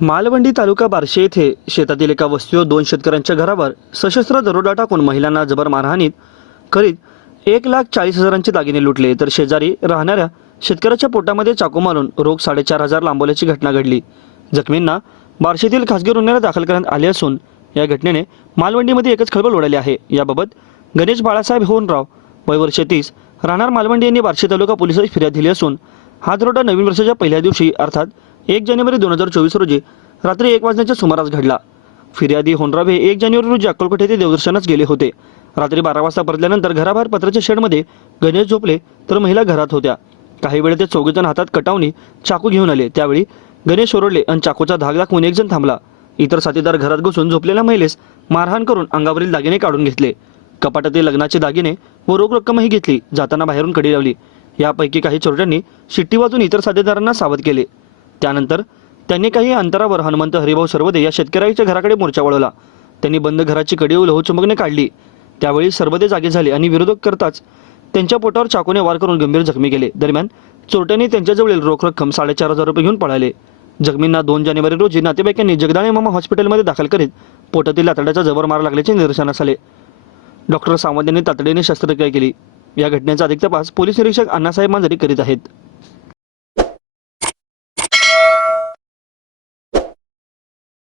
मालवंडी तालुका बार्शी येथे शेतातील एका वस्तीवर दोन शेतकऱ्यांच्या घरावर सशस्त्र दरोडा टाकून महिलांना जबर मारहाणीत करीत 1,40,000चे दागिने लुटले, तर शेजारी राहणाऱ्या शेतकऱ्याच्या पोटामध्ये चाकू मारून रोख 4,500 लांबवल्याची घटना घडली। जखमींना बार्शीतील खासगी रुग्णालयात दाखल करण्यात आले असून या घटनेने मालवंडीमध्ये एकच खळबळ उडाली आहे। याबाबत गणेश बाळासाहेब होनराव वय वर्ष 30 राहणार मालवंडी यांनी बार्शी तालुका पोलिसात फिर्याद दिली असून हा दरोडा नवीन वर्षाच्या पहिल्या दिवशी अर्थात 1 जानेवारी 2024 रोजी रात्री 1 वाजण्याच्या सुमारास घडला। फिर्यादी होनराव हे 1 जानेवारी रोजी अक्कलकोट येथे देवदर्शनास गेले होते। रात्री 12 वाजता परतल्यानंतर घराबाहेर पत्राच्या शेडमध्ये गणेश झोपले, तर महिला घरात होत्या। काही वेळ ते चौघेजण हातात कटावणी चाकू घेऊन आले। त्यावेळी गणेश ओरडले आणि चाकूचा धाक दाखवून एक जण थांबला। इतर साथीदार घरात घुसून झोपलेल्या महिलेस मारहाण करून अंगावरील दागिने काढून घेतले। कपाटातील लग्नाचे दागिने व रोख रक्कमही घेतली। जाताना बाहेरून कडी लावली। यापैकी काही चोरट्यांनी शिट्टी वाजून इतर साथीदारांना सावध केले। त्यानंतर त्यांनी काही अंतरावर हनुमंत हरिभाऊ सरवदे या शेतकऱ्याच्या घराकडे मोर्चा वळवला। त्यांनी बंद घराची कडी लोहचुंबकने काढली। त्यावेळी सरवदे जागे झाले आणि विरोध करताच त्यांच्या पोटावर चाकूने वार करून गंभीर जखमी केले। दरम्यान चोरट्यांनी त्यांच्याजवळील रोख रक्कम 4,500 रुपये घेऊन पळाले। जखमींना 2 जानेवारी रोजी नातेवाईकांनी जगदाळे मामा हॉस्पिटलमध्ये दाखल करीत पोटातील आतड्याचा जबर मार लागल्याचे निदर्शनास आले। डॉक्टर सावंत यांनी तातडीने शस्त्रक्रिया केली। या घटनेचा अधिक तपास पोलीस निरीक्षक अण्णासाहेब मांजरी करीत आहेत।